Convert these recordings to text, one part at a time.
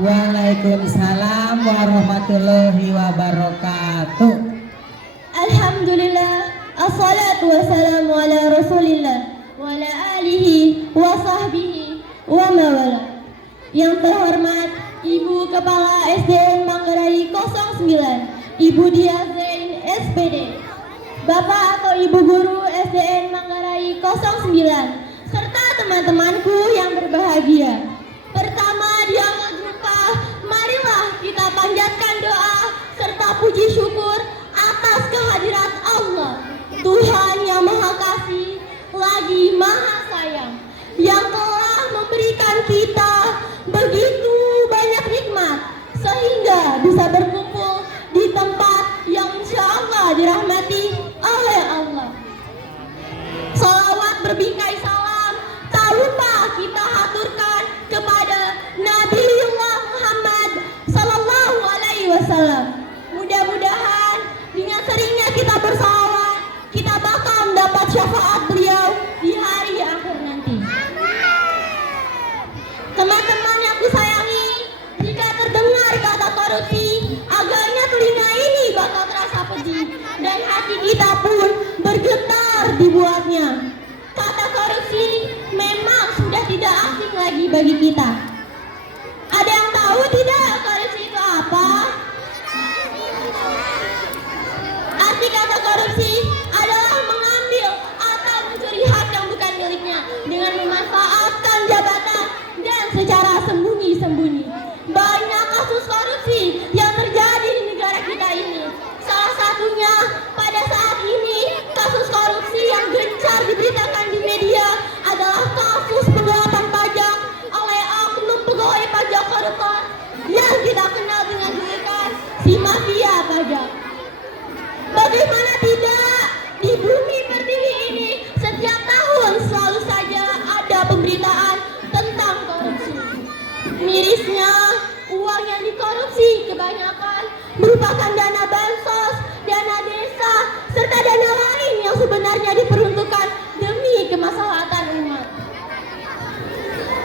Waalaikumsalam warahmatullahi wabarakatuh. Alhamdulillah, assalatu wassalamu ala rasulillah wa ala alihi wa sahbihi wa mawala. Yang terhormat Ibu Kepala SDN Manggarai 09, Ibu Dia Zain SPD, Bapak atau Ibu Guru SDN Manggarai 09, serta teman-temanku yang berbahagia. Pertama di awal jumpa, marilah kita panjatkan doa serta puji syukur atas kehadirat Allah, Tuhan yang Maha Kasih lagi Maha Sayang, yang telah memberikan kita begitu banyak nikmat sehingga bisa berkumpul di tempat yang insya Allah dirahmati oleh Allah. Salawat berbingkai salam tak lupa kita haturkan kepada Nabiullah Muhammad Sallallahu Alaihi Wasallam. Mudah-mudahan dengan seringnya kita bersalawat, kita bakal mendapat syafaat beliau di hari akhir nanti. Teman-teman yang aku sayangi, jika terdengar kata korupsi, agaknya telinga ini bakal terasa pedih dan hati kita pun bergetar dibuatnya. Kata korupsi memang sudah tidak asing lagi bagi kita. Ada yang tahu tidak korupsi itu apa? Arti kata korupsi adalah mengambil atau mencuri hak yang bukan miliknya dengan memanfaatkan jabatan dan secara sembunyi-sembunyi. Banyak kasus korupsi yang terjadi di negara kita ini. Salah satunya pada saat ini kasus korupsi yang gencar diberitakan di media adalah kasus penggelapan pajak oleh oknum pegawai pajak koruptor yang kita kenal dengan julukan si mafia pajak. Bagaimana tidak, di bumi pertiwi ini setiap tahun selalu saja ada pemberitaan tentang korupsi. Mirisnya, uang yang dikorupsi kebanyakan merupakan dana bansos, dana desa, serta dana lain yang sebenarnya diperuntukkan demi kemaslahatan umat.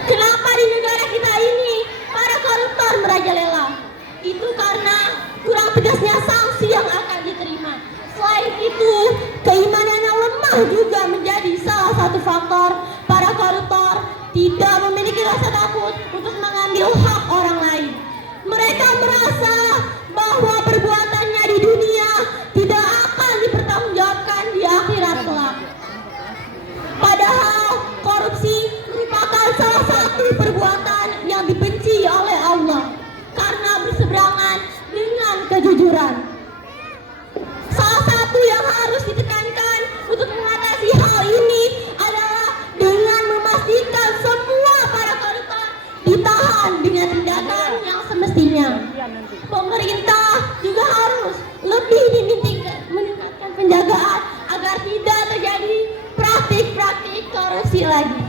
Kenapa di negara kita ini para koruptor merajalela? Itu karena kurang tegasnya sanksi yang akan diterima. Selain itu, keimanan yang lemah juga menjadi salah satu faktor para koruptor tidak memiliki rasa takut untuk mengambil hak orang lain. Mereka merasa bahwa perbuatannya di dunia tidak akan dipertanggungjawabkan di akhirat kelak. Padahal korupsi merupakan salah satu perbuatan yang dibenci oleh Allah karena berseberangan dengan kejujuran. Salah satu yang harus ditekankan untuk mengatasi hal ini adalah dengan memastikan semua para koruptor ditahan dengan tindakan yang semestinya. Pemerintah juga harus lebih meningkatkan penjagaan agar tidak terjadi praktik-praktik korupsi lagi.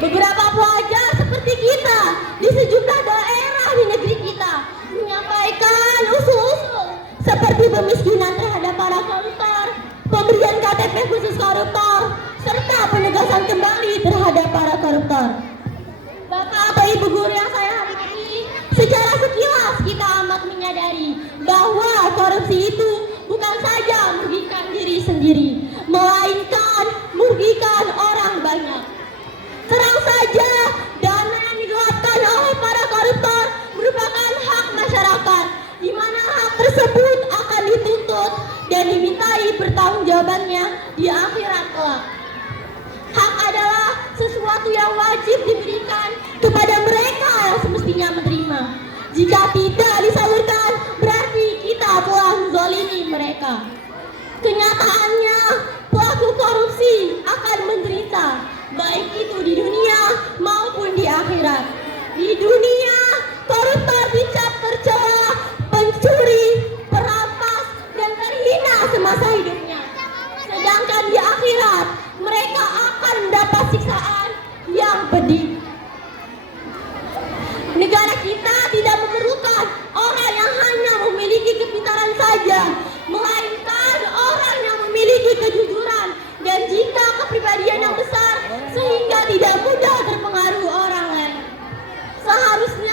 Beberapa pelajar seperti kita di sejumlah daerah di negeri kita menyampaikan usul-usul seperti pemiskinan terhadap para koruptor, pemberian KTP khusus koruptor, serta penegasan kembali terhadap para koruptor. Bapak atau Ibu Guru yang saya hormati, secara sekilas kita amat menyadari bahwa korupsi itu bukan saja merugikan diri sendiri, melainkan merugikan orang banyak. Terang saja, dana yang digelapkan oleh para koruptor merupakan hak masyarakat, di mana hak tersebut akan dituntut dan dimintai pertanggungjawabannya di akhirat kelak. Hak adalah sesuatu yang wajib diberikan kepada mereka yang semestinya menerima. Jika tidak disalurkan, berarti kita telah menzalimi mereka. Kenyataannya, pelaku korupsi akan menderita, baik itu di dunia maupun di akhirat. Di dunia, koruptor dicap tercela, pencuri, perampas, dan terhina semasa hidupnya. Sedangkan di akhirat, mereka akan mendapat siksaan yang pedih. Negara kita tidak memerlukan orang yang hanya memiliki kepintaran saja, melainkan orang yang memiliki kejujuran dan jika kepribadian yang besar sehingga tidak mudah terpengaruh orang lain. Seharusnya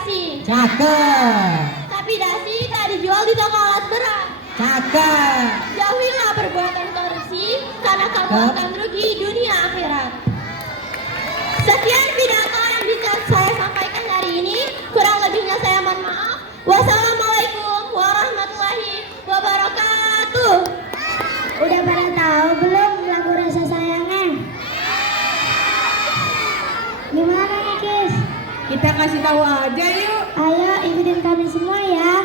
dasi. Cakep. Tapi dasi tak dijual di toko alat berat. Cakep. Jauhilah perbuatan korupsi karena kamu akan rugi dunia akhirat. Sekian pidato yang bisa saya sampaikan hari ini. Kurang lebihnya saya mohon maaf. Wassalamualaikum warahmatullahi wabarakatuh. Udah pada tahu belum lagu Rasa Sayangnya? Gimana nih, Kis? Kita kasih tahu aja yuk. Ayo ikutin kami semua ya.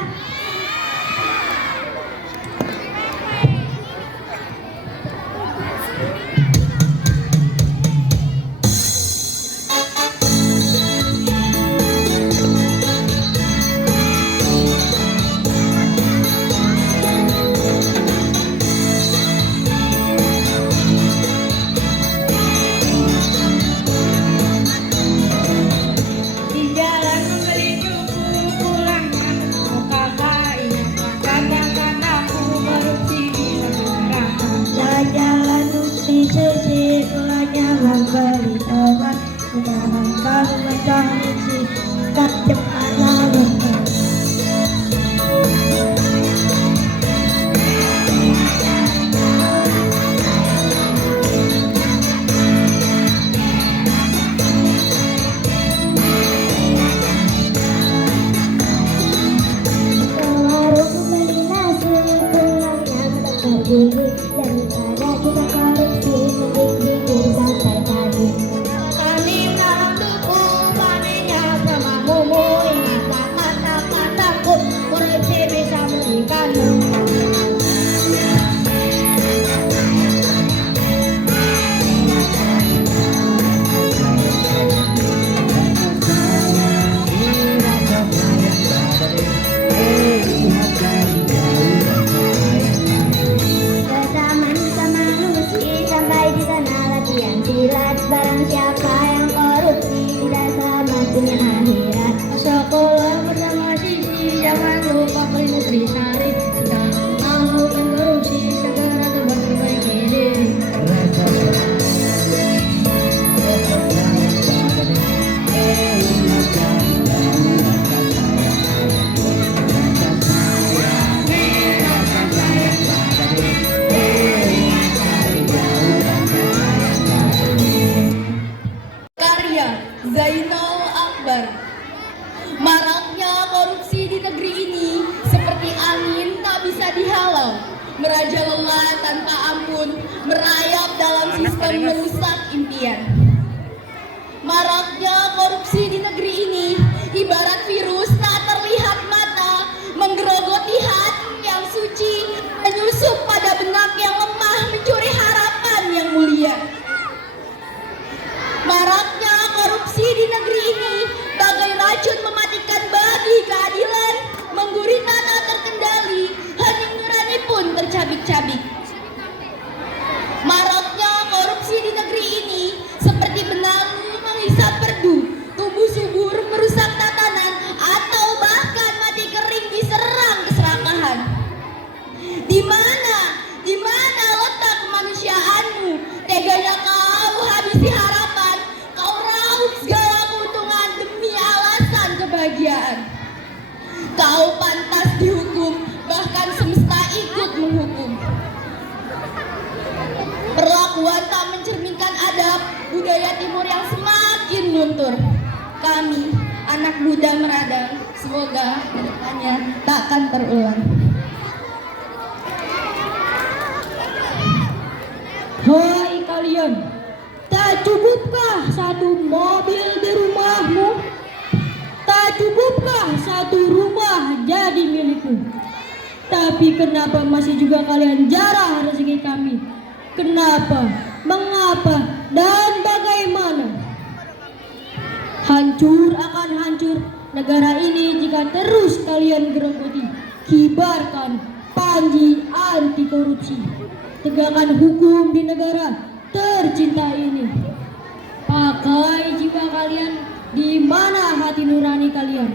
Di jalan membeli cukup pulangnya, kakak ingat kadang-kadang aku korupsi di masyarakat. Jalan di sisi pulangnya membeli obat. Sekarang kamu mencari tak cepat lawan. Warung membeli nasi pulangnya mendapat gigi. Daripada kita korupsi mending santai tadi. Kami dalam tubuh panennya sama mumu, ingatlah kata-kataku, korupsi bisa merugikanmu. Bersama manusia sampai di sana latihan silat. Barang siapa yang korupsi tidak selamat dunia akhirat. Sekolah bersama sisi, jangan lupa bernegeri sari. Jangan mau korupsi, segera memperbaiki diri. Karya Zainal Akbar. Maraknya korupsi di negeri ini seperti angin tak bisa dihalau, merajalela tanpa ampun, merayap dalam sistem merusak impian. Maraknya korupsi di negeri ini ibarat virus tak terlihat mata, menggerogoti hati yang suci, menyusup pada benak yang lemah, mencuri harapan yang mulia. Maraknya korupsi di negeri ini bagai racun mematikan bagi keadilan, menggurita tak terkendali, hening nurani pun tercabik-cabik. Maraknya korupsi di negeri ini seperti benalu menghisap perdu, tumbuh subur merusak tatanan, atau bahkan mati kering diserang keserakahan. Di mana letak kemanusiaanmu? Teganya kau habisi harapan, kau raup segala keuntungan demi alasan kebahagiaan. Kau pantas dihukum, bahkan semesta ikut menghukum. Perlakuan tak mencerminkan adab, budaya timur yang semakin luntur. Kami, anak muda Meradang, semoga kedepannya takkan terulang. Hai kalian, tak cukupkah satu mobil di rumahmu? Tak cukupkah satu rumah jadi milikku? Tapi kenapa masih juga kalian jarah rezeki kami? Kenapa? Mengapa? Dan bagaimana? Hancur akan hancur negara ini jika terus kalian gerogoti. Kibarkan panji anti korupsi. Tegakkan hukum di negara tercinta ini. Pakai jiwa kalian di mana hati nurani kalian.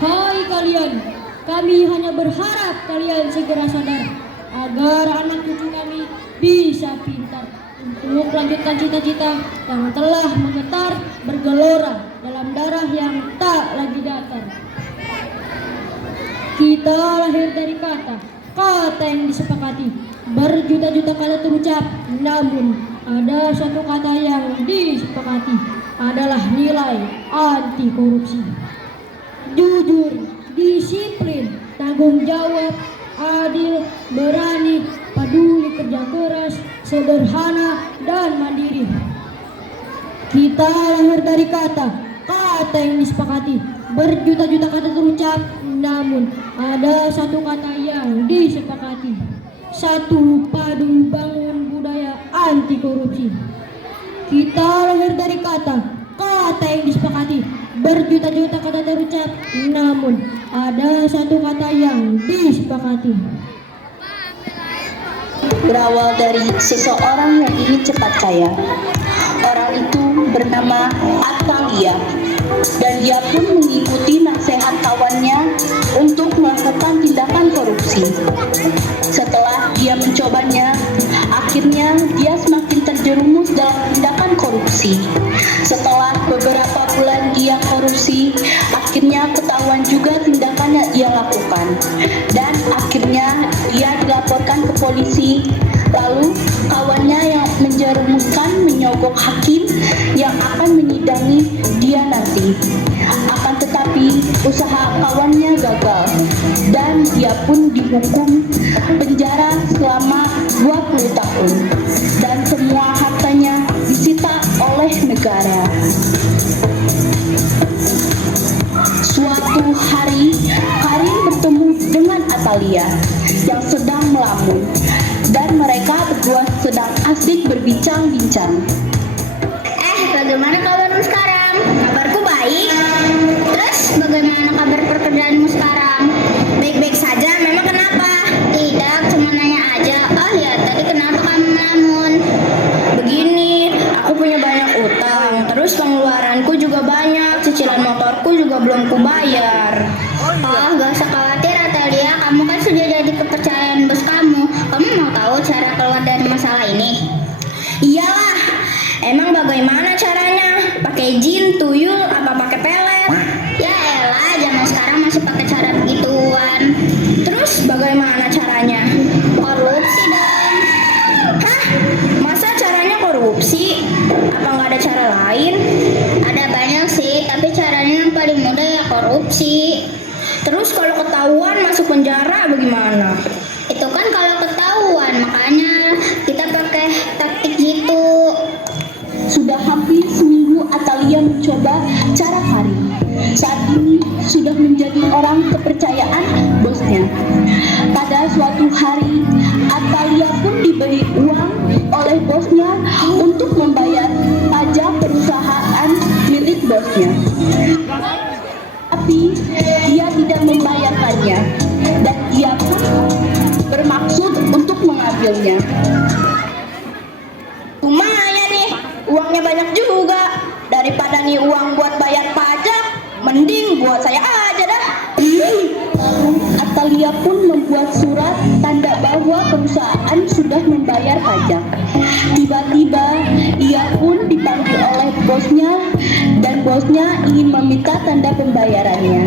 Hai kalian, kami hanya berharap kalian segera sadar agar anak cucu kami bisa pintar. untuk melanjutkan cita-cita yang telah menggetar bergelora dalam darah yang tak lagi datar. Kita lahir dari kata yang disepakati, berjuta-juta kata terucap, namun ada satu kata yang disepakati, adalah nilai anti korupsi. Jujur, disiplin, tanggung jawab, adil, berani, peduli, kerja keras, sederhana, dan mandiri. Kita lahir dari kata yang disepakati, berjuta-juta kata terucap, namun ada satu kata yang disepakati, satu padu bangun budaya anti korupsi. Kita lahir dari kata yang disepakati, berjuta-juta kata terucap, namun ada satu kata yang disepakati. Berawal dari seseorang yang ingin cepat kaya. Orang itu bernama Atalia, dan dia pun mengikuti nasihat kawannya untuk melakukan tindakan korupsi. Setelah dia mencobanya, akhirnya dia semakin terjerumus dalam tindakan korupsi. Setelah beberapa bulan dia korupsi, akhirnya ketahuan juga tindakan yang ia lakukan, dan akhirnya dia dilaporkan ke polisi. Lalu kawannya yang menjerumuskan menyogok hakim yang akan menyidangi dia nanti. Akan tetapi usaha kawannya gagal, dan dia pun dihukum penjara selama 20 tahun, dan semua hartanya disita oleh negara. Suatu hari, Karim bertemu dengan Atalia yang sedang melamun, dan mereka berdua sedang asik berbincang-bincang. Bagaimana kabarmu sekarang? Kabarku baik. Terus bagaimana kabar pekerjaanmu sekarang? Baik-baik saja, memang kenapa? Tidak, cuma nanya aja. Oh ya, tadi kenapa kamu melamun? Begini, aku punya banyak utang, terus pengeluaranku juga banyak, cicilan motorku juga belum kubayar. Oh, gak usah khawatir Atalia, kamu kan sudah jadi kepercayaan bos kamu. Kamu mau tahu cara keluar dari masalah ini? Iyalah, emang bagaimana caranya? Pakai jin, tuyul, apa pakai pelet? Ya elah, zaman sekarang masih pakai cara begituan. Terus bagaimana caranya? Korupsi dong. Hah? Masa caranya korupsi? Apa nggak ada cara lain? Ada banyak sih, tapi caranya yang paling mudah ya korupsi. Terus kalau ketahuan masuk penjara bagaimana? Itu kan kalau ketahuan, makanya kita pakai taktik gitu. Sudah hampir seminggu Atalia mencoba cara Karim. Saat ini sudah menjadi orang kepercayaan bosnya. Pada suatu hari, Atalia pun diberi uang oleh bosnya untuk membayar pajak perusahaan milik bosnya. Tapi dia tidak membayarkannya, dan dia pun bermaksud untuk mengambilnya. Lumayan nih, uangnya banyak juga. Daripada nih uang buat bayar pajak, mending buat saya aja dah. Lalu Atalia pun membuat surat tanda bahwa perusahaan sudah membayar pajak. Tiba-tiba ia pun dipanggil oleh bosnya, dan bosnya ingin meminta tanda pembayarannya.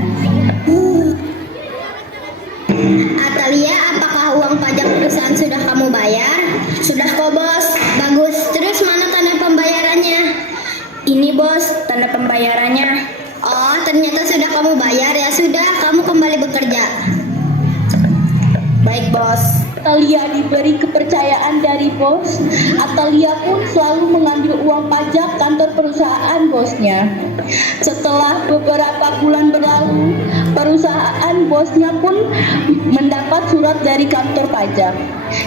Atalia, apakah uang pajak perusahaan sudah kamu bayar? Sudah kok bos, bagus. Terus mana tanda pembayarannya? Ini bos, tanda pembayarannya. Oh, ternyata sudah kamu bayar. Ya sudah, kamu kembali bekerja. Baik bos. Atalia diberi kepercayaan dari bos. Atalia pun selalu mengambil uang pajak kantor perusahaan bosnya. Setelah beberapa bulan berlalu, perusahaan bosnya pun mendapat surat dari kantor pajak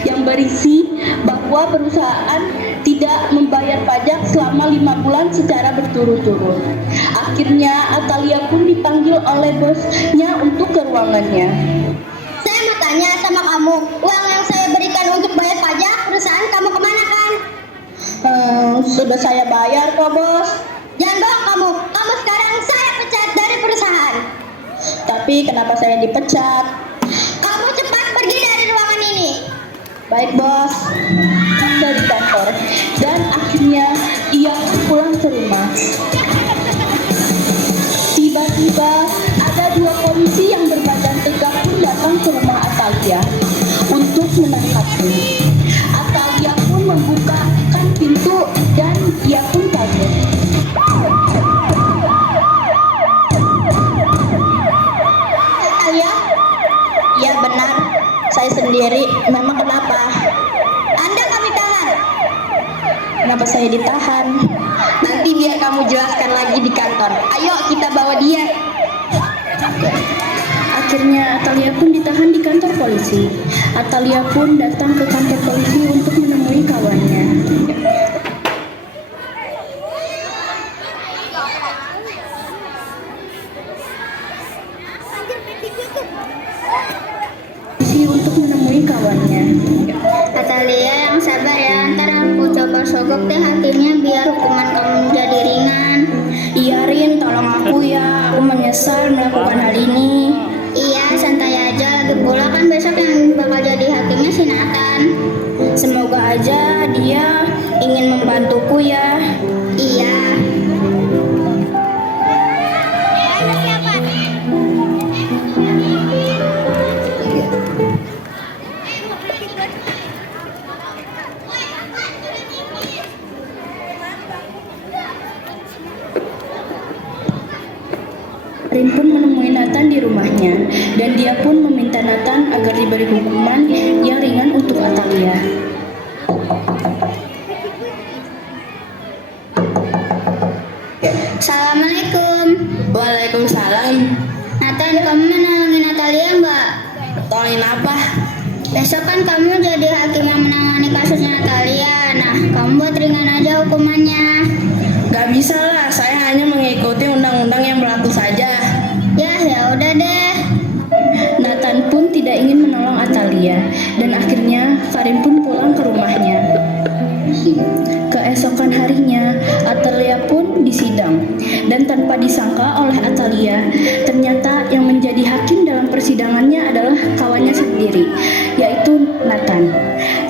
yang berisi bahwa perusahaan tidak membayar pajak selama 5 bulan secara berturut-turut. Akhirnya Atalia pun dipanggil oleh bosnya untuk ke ruangannya. Saya mau tanya sama kamu, uang yang saya berikan untuk bayar pajak perusahaan kamu kemanakan? Sudah saya bayar kok bos. Jangan bohong kamu, kamu sekarang saya pecat dari perusahaan. Tapi kenapa saya dipecat? Kamu cepat pergi dari ruangan ini. Baik bos. Dari kantor, akhirnya ia pun pulang ke rumah. Tiba-tiba ada dua polisi yang berbadan tegak pun datang ke rumah Atalia untuk menangkapnya. Atalia pun membukakan pintu dan ia pun kabur. Atalia? Ya benar, saya sendiri. Memang kenapa? Anda kami tahan. Kenapa saya ditahan? Nanti biar kamu jelaskan lagi di kantor. Ayo kita bawa dia. Akhirnya Atalia pun ditahan di kantor polisi. Atalia pun datang ke kantor polisi untuk menemui kawannya. Untuk menemui kawannya. Atalia yang sabar ya, ntar aku coba sogok deh hakimnya biar hukuman kamu jadi ringan. Iya Rin, tolong aku ya, aku menyesal melakukan hal ini. Iya, santai aja. Lagi pula kan besok yang bakal jadi hakimnya si Nathan. Semoga aja dia ingin membantuku ya. Iya. Rin pun menemui Nathan di rumahnya dan dia pun meminta Nathan agar diberi hukuman yang ringan untuk Atalia. Assalamualaikum. Waalaikumsalam. Nathan, kamu menolongin Atalia mbak? Tolongin apa? Besok kan kamu jadi hakim yang menangani kasusnya Atalia. Nah, kamu buat ringan aja hukumannya. Gak bisa lah, saya hanya mengikuti undang-undang yang berlaku saja. Ya udah deh. Nathan pun tidak ingin menolong Atalia dan akhirnya Farin pun pulang ke rumahnya. Keesokan harinya, Atalia pun disidang dan tanpa disangka oleh Atalia, ternyata yang menjadi hakim dalam persidangannya adalah kawannya sendiri, yaitu Nathan.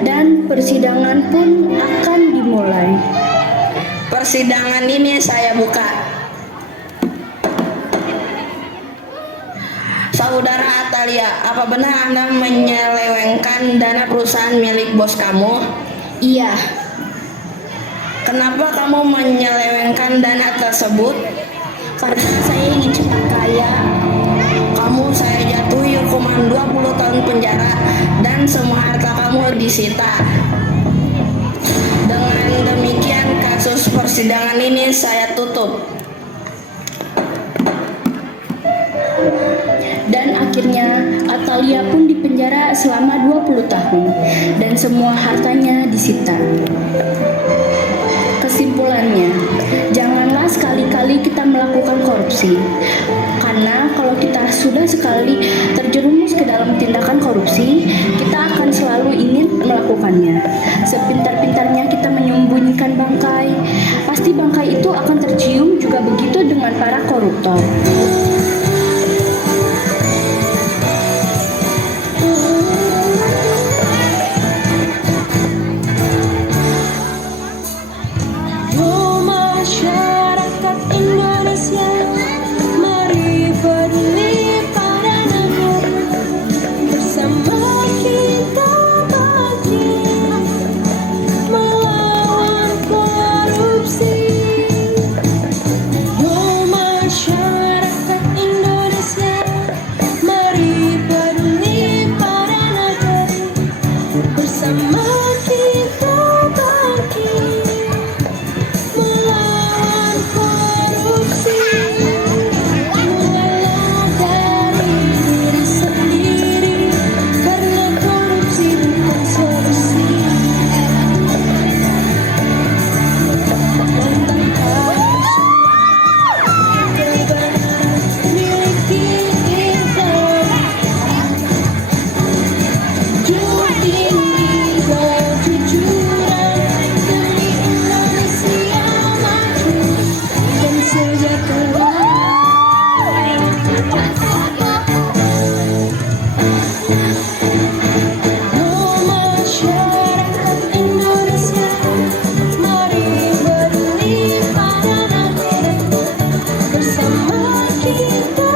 Dan persidangan pun akan dimulai. Persidangan ini saya buka. Saudara Atalia, apa benar Anda menyelewengkan dana perusahaan milik bos kamu? Iya. Kenapa kamu menyelewengkan dana tersebut? Karena saya ingin cepat kaya. Kamu saya jatuhi hukuman 20 tahun penjara dan semua harta kamu disita. Dengan demikian kasus persidangan ini saya tutup. Dan akhirnya Atalia pun dipenjara selama 20 tahun dan semua hartanya disita. Kesimpulannya, janganlah sekali-kali kita melakukan korupsi. Karena kalau kita sudah sekali terjerumus ke dalam tindakan korupsi, kita akan selalu ingin melakukannya. Sepintar-pintarnya kita menyembunyikan bangkai, pasti bangkai itu akan tercium, juga begitu dengan para koruptor. cinta